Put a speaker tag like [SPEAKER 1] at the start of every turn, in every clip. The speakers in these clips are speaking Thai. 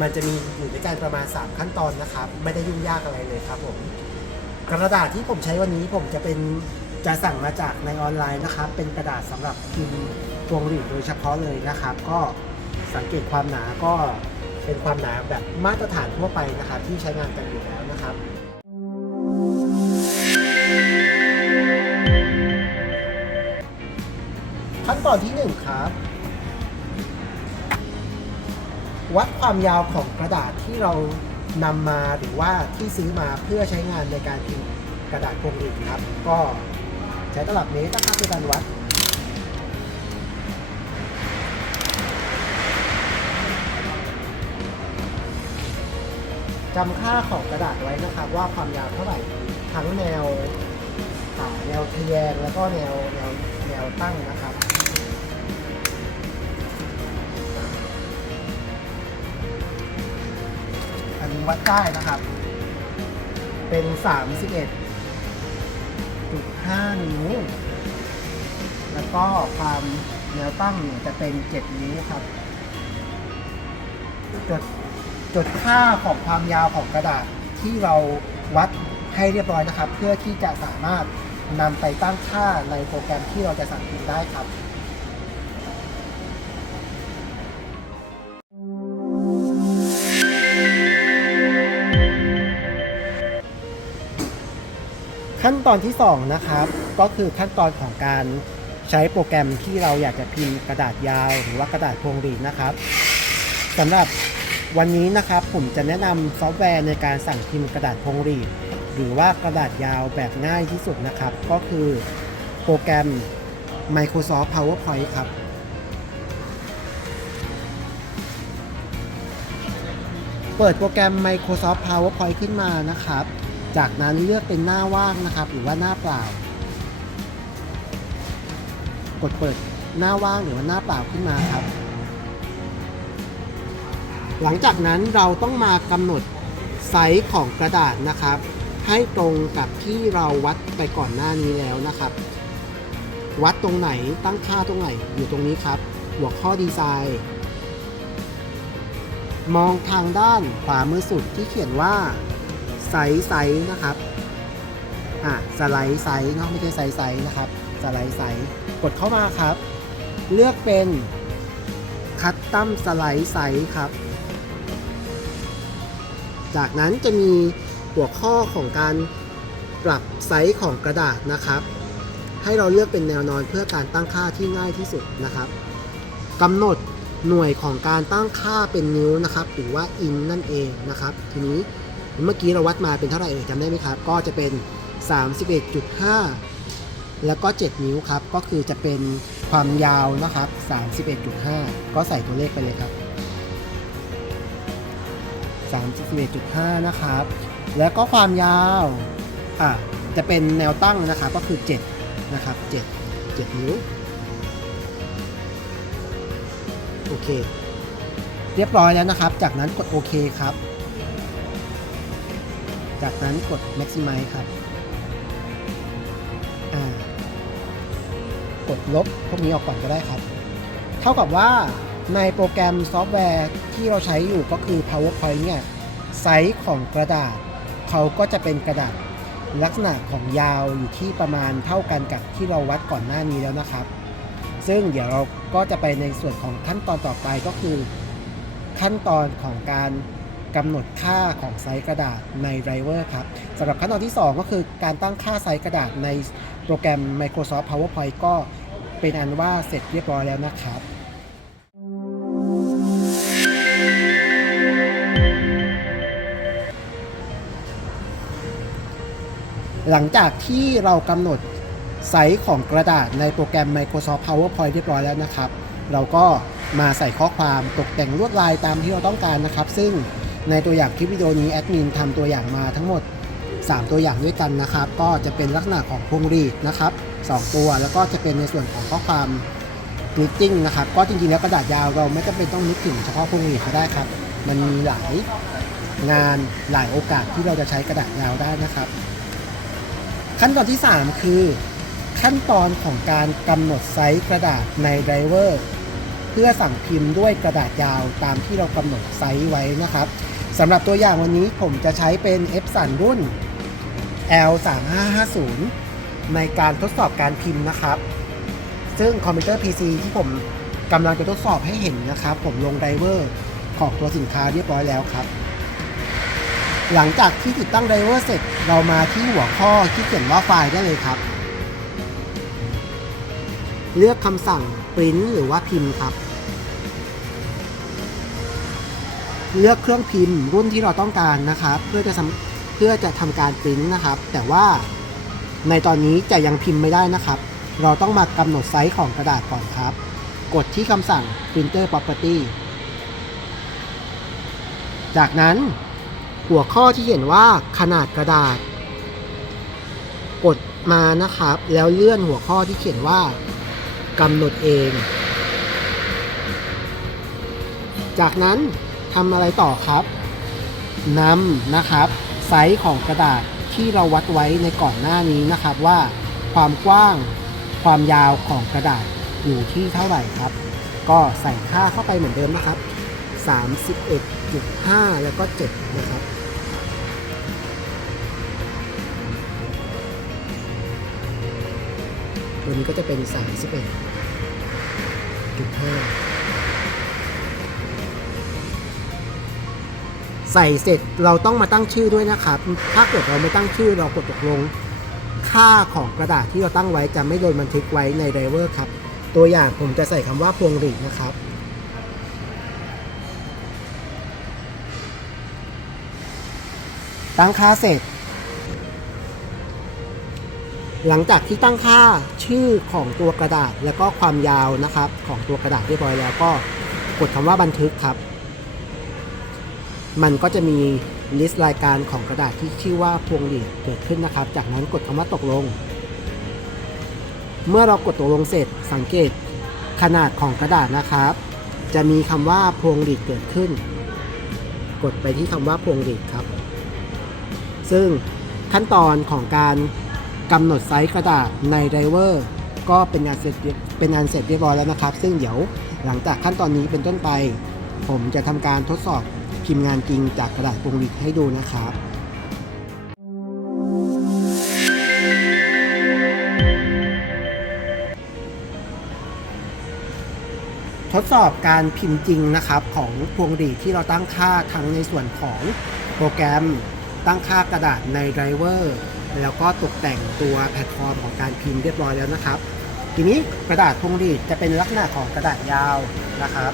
[SPEAKER 1] มันจะมีอยู่ด้วยกันประมาณ 3 ขั้นตอนนะครับ ไม่ได้ยุ่งยากอะไรเลยครับผมกระดาษที่ผมใช้วันนี้ผมจะเป็นจะสั่งมาจากในออนไลน์นะครับ เป็นกระดาษสำหรับพิมพ์พวงหรีดโดยเฉพาะเลยนะครับ ก็สังเกตความหนาก็เป็นความหนาแบบมาตรฐานทั่วไปนะครับ ที่ใช้งานกันอยู่แล้วนะครับขั้นตอนที่หนึ่งครับ วัดความยาวของกระดาษที่เรานำมาหรือว่าที่ซื้อมาเพื่อใช้งานในการพิมพ์กระดาษพวงหรีดครับ ก็ใช้ตลับเมตรนะครับในการวัด จำค่าของกระดาษไว้นะครับ ว่าความยาวเท่าไหร่ทั้งแนวอ่าแนวทแยงแล้วก็แนวแนวแนวตั้งนะครับ วัดได้นะครับ เป็น 31.5 นิ้ว แล้วก็ความแนวตั้งเนี่ยจะเป็น 7 นิ้วครับ จดจดค่าของความยาวของกระดาษที่เราวัดให้เรียบร้อยนะครับ เพื่อที่จะสามารถนำไปตั้งค่าในโปรแกรมที่เราจะสั่งพิมพ์ได้ครับ ขั้นตอนที่ 2 นะครับ ก็คือขั้นตอนของการใช้โปรแกรมที่เราอยากจะพิมพ์กระดาษยาว หรือว่ากระดาษพวงหรีดนะครับสำหรับวันนี้นะครับผมจะแนะนำซอฟต์แวร์ในการสั่งพิมพ์กระดาษพวงหรีดหรือว่ากระดาษยาวแบบง่ายที่สุดนะครับ ก็คือโปรแกรม Microsoft PowerPoint ครับเปิดโปรแกรม Microsoft PowerPoint ขึ้นมานะครับ จากนั้นเลือกเป็นหน้าว่างนะครับ หรือว่าหน้าเปล่า กดเปิดหน้าว่างหรือว่าหน้าเปล่าขึ้นมาครับ หลังจากนั้นเราต้องมากำหนดไซส์ของกระดาษนะครับ ให้ตรงกับที่เราวัดไปก่อนหน้านี้แล้วนะครับ วัดตรงไหนตั้งค่าตรงไหนอยู่ตรงนี้ครับ หัวข้อดีไซน์ มองทางด้านขวามือสุดที่เขียนว่า ไซส์ไซส์นะครับอะสไลด์ไซส์เนาะไม่ใช่ไซส์ไซส์นะครับสไลด์ไซส์กดเข้ามาครับ เลือกเป็นคัตตัมสไลด์ไซส์ครับ จากนั้นจะมีหัวข้อของการปรับไซส์ของกระดาษนะครับ ให้เราเลือกเป็นแนวนอนเพื่อการตั้งค่าที่ง่ายที่สุดนะครับกำหนดหน่วยของการตั้งค่าเป็นนิ้วนะครับ หรือว่าอินนั่นเองนะครับ ทีนี้ เมื่อกี้เราวัดมาเป็นเท่าไหร่เอ่ยจำได้ไหมครับ ก็จะเป็น 31.5 แล้วก็ 7 นิ้วครับ ก็คือจะเป็นความยาวนะครับ 31.5 ก็ใส่ตัวเลขไปเลยครับ 31.5 นะครับ แล้วก็ความยาว อะ จะเป็นแนวตั้งนะครับ ก็คือ 7 นะครับ 7 7 นิ้ว โอเค เรียบร้อยแล้วนะครับ จากนั้นกดโอเคครับ จากนั้นกด maximize ครับกดลบพวกนี้ออกก่อนก็ได้ครับ เท่ากับว่าในโปรแกรมซอฟต์แวร์ที่เราใช้อยู่ก็คือ PowerPoint เนี่ยไซส์ของกระดาษ เขาก็จะเป็นกระดาษลักษณะของยาวอยู่ที่ประมาณเท่ากันกับที่เราวัดก่อนหน้านี้แล้วนะครับ ซึ่งเดี๋ยวเราก็จะไปในส่วนของขั้นตอนต่อไปก็คือ ขั้นตอนของการ กำหนดค่าของไซส์กระดาษใน Driver ครับสำหรับขั้นตอนที่ 2 ก็คือการตั้งค่าไซส์กระดาษในโปรแกรม Microsoft PowerPoint ก็เป็นอันว่าเสร็จเรียบร้อยแล้วนะครับหลังจากที่เรากำหนดไซส์ของกระดาษในโปรแกรม Microsoft PowerPoint เรียบร้อยแล้วนะครับ เราก็มาใส่ข้อความตกแต่งลวดลายตามที่เราต้องการนะครับ ซึ่ง ในตัวอย่างคลิปวิดีโอนี้แอดมินทำตัวอย่างมาทั้งหมด 3 ตัวอย่างด้วยกันนะครับ ก็จะเป็นลักษณะของพวงรีดนะครับ 2 ตัวแล้วก็จะเป็นในส่วนของข้อความกริตติ้งนะครับ ก็จริงๆแล้วกระดาษยาวเราไม่จำเป็นต้องนึกถึงเฉพาะพวงรีดก็ได้ครับ มันมีหลายงานหลายโอกาสที่เราจะใช้กระดาษยาวได้นะครับ ขั้นตอนที่ 3 คือ ขั้นตอนของการกำหนดไซส์กระดาษในไดรเวอร์เพื่อพื่อสั่งพิมพ์ด้วยกระดาษยาวตามที่เรากำหนดไซส์ไว้นะครับ สำหรับตัวอย่างวันนี้ผมจะใช้เป็น Epson รุ่น L 3 5 5 0 ในการทดสอบการพิมพ์นะครับ ซึ่งคอมพิวเตอร์ PC ที่ผมกำลังจะทดสอบให้เห็นนะครับ ผมลงไดเวอร์ของตัวสินค้าเรียบร้อยแล้วครับ หลังจากที่ติดตั้งไดเวอร์เสร็จเรามาที่หัวข้อที่เขียนว่าไฟล์ได้เลยครับ เลือกคำสั่ง print หรือว่าพิมพ์ครับ เลือกเครื่องพิมพ์รุ่นที่เราต้องการนะครับ เพื่อจะทำเพื่อจะทำการปริ้นนะครับ แต่ว่าในตอนนี้จะยังพิมพ์ไม่ได้นะครับ เราต้องมากำหนดไซส์ของกระดาษก่อนครับ กดที่คำสั่ง printer property จากนั้นหัวข้อที่เขียนว่าขนาดกระดาษ กดมานะครับ แล้วเลื่อนหัวข้อที่เขียนว่ากำหนดเอง จากนั้น ทำอะไรต่อครับนำนะครับไซส์ของกระดาษที่เราวัดไว้ในก่อนหน้านี้นะครับว่า ความกว้างความยาวของกระดาษอยู่ที่เท่าไหร่ครับ ก็ใส่ค่าเข้าไปเหมือนเดิมนะครับ 31.5 แล้วก็ 7 นะครับตัวนี้ก็จะเป็น 31.5 ใส่เสร็จเราต้องมาตั้งชื่อด้วยนะครับ ถ้าเกิดเราไม่ตั้งชื่อเรากดตกลง ค่าของกระดาษที่เราตั้งไว้จะไม่โดนบันทึกไว้ในไดเวอร์ครับ ตัวอย่างผมจะใส่คำว่าพวงหรีดนะครับ ตั้งค่าเสร็จ หลังจากที่ตั้งค่าชื่อของตัวกระดาษ แล้วก็ความยาวนะครับ ของตัวกระดาษเรียบร้อยแล้วก็กดคำว่าบันทึกครับ มันก็จะมีลิสต์รายการของกระดาษที่ชื่อว่าพวงหลีดเกิดขึ้นนะครับ จากนั้นกดคำว่าตกลง เมื่อเรากดตกลงเสร็จสังเกตขนาดของกระดาษนะครับ จะมีคำว่าพวงหลีดเกิดขึ้น กดไปที่คำว่าพวงหลีดครับ ซึ่งขั้นตอนของการกำหนดไซส์กระดาษในไดเวอร์ก็เป็นงานเสร็จเป็นงานเสร็จเรียบร้อยแล้วนะครับ ซึ่งเดี๋ยวหลังจากขั้นตอนนี้เป็นต้นไป ผมจะทำการทดสอบ พิมพ์งานจริงจากกระดาษพวงหลีดให้ดูนะครับทดสอบการพิมพ์จริงนะครับของพวงหรีดที่เราตั้งค่าทั้งในส่วนของโปรแกรมตั้งค่ากระดาษในไดรเวอร์แล้วก็ตกแต่งตัวแพลตฟอร์มของการพิมพ์เรียบร้อยแล้วนะครับ ทีนี้กระดาษพวงหรีดจะเป็นลักษณะของกระดาษยาวนะครับ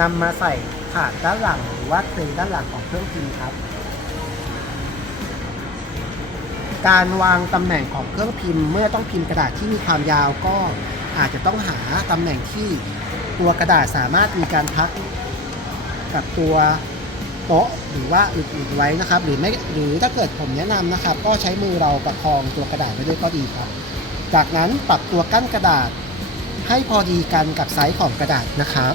[SPEAKER 1] นำมาใส่ ถาดด้านหลังหรือว่าเทรด้านหลังของเครื่องพิมพ์ครับ การวางตำแหน่งของเครื่องพิมพ์ เมื่อต้องพิมพ์กระดาษที่มีความยาวก็อาจจะต้องหาตำแหน่งที่ตัวกระดาษสามารถมีการพักกับตัวโต๊ะหรือว่าอื่นๆไว้นะครับ หรือไม่หรือถ้าเกิดผมแนะนำนะครับ ก็ใช้มือเราประคองตัวกระดาษไว้ด้วยก็ดีครับ จากนั้นปรับตัวกั้นกระดาษให้พอดีกันกับไซส์ของกระดาษนะครับ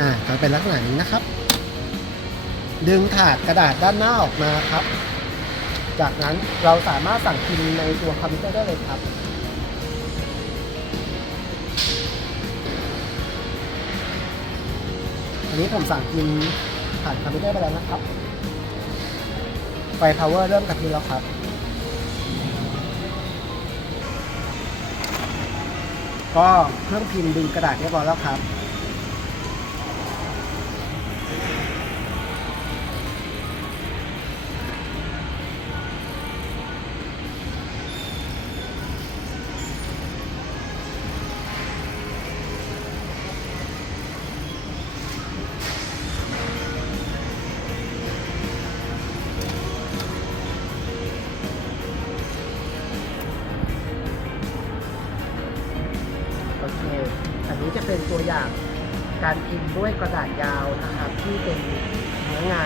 [SPEAKER 1] อ่าจะเป็นลักษณะนี้นะครับ ดึงถาดกระดาษด้านหน้าออกมาครับ จากนั้นเราสามารถสั่งพิมพ์ในตัวคอมพิวเตอร์ได้เลยครับ อันนี้ผมสั่งพิมพ์ผ่านคอมพิวเตอร์ไปแล้วนะครับ ไฟ power เริ่มกระพริบแล้วครับก็เครื่องพิมพ์ดึงกระดาษเรียบร้อยแล้วครับ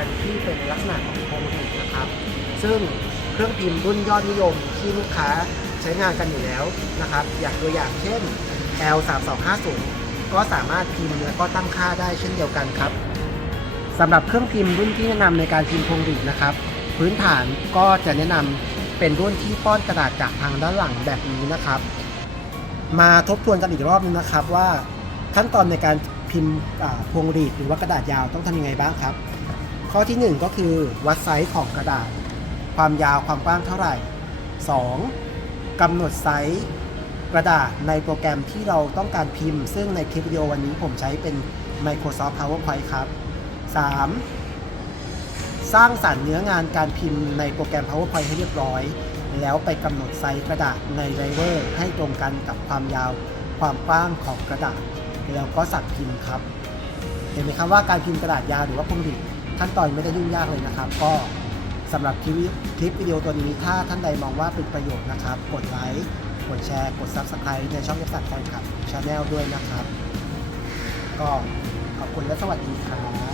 [SPEAKER 1] านที่เป็นลักษณะของโครงหีบนะครับ ซึ่งเครื่องพิมพ์รุ่นยอดนิยมที่ลูกค้าใช้งานกันอยู่แล้วนะครับ อย่างตัวอย่างเช่น L 3 2 5 0 ก็สามารถพิมพ์แล้วก็ตั้งค่าได้เช่นเดียวกันครับสำหรับเครื่องพิมพ์รุ่นที่แนะนำในการพิมพ์พวงหรีดนะครับ พื้นฐานก็จะแนะนำเป็นรุ่นที่ป้อนกระดาษจากทางด้านหลังแบบนี้นะครับ มาทบทวนกันอีกรอบนึงนะครับว่าขั้นตอนในการพิมพ์พวงหรีดหรือว่ากระดาษยาวต้องทำยังไงบ้างครับ ข้อทีหนึ่1 ก็คือวัดไซส์ของกระดาษ ความยาวความกว้างเท่าไหร่ 2. กำหนดไซส์กระดาษในโปรแกรมที่เราต้องการพิมพ์ ซึ่งในคลิปวิดีโอวันนี้ผมใช้เป็น Microsoft PowerPoint ครับ 3. สร้างสรรค์เนื้องานการพิมพ์ในโปรแกรม PowerPoint ให้เรียบร้อย แล้วไปกำหนดไซส์กระดาษใน Driver ให้ตรงกันกับความยาวความกว้างของกระดาษ แล้วก็สั่งพิมพ์ครับ เห็นไหมครับว่าการพิมพ์กระดาษยาวหรือว่าพวงหรีด ขั้นตอนไม่ได้ยุ่งยากเลยนะครับ ก็สำหรับคลิปวิคลิปวิดีโอตัวนี้ ถ้าท่านใดมองว่าเป็นประโยชน์นะครับ กดไลค์กดแชร์ กด Subscribe ในช่องยักษ์สัตว์แฟนคลับชาแนลด้วยนะครับ ก็ขอบคุณและสวัสดีครับ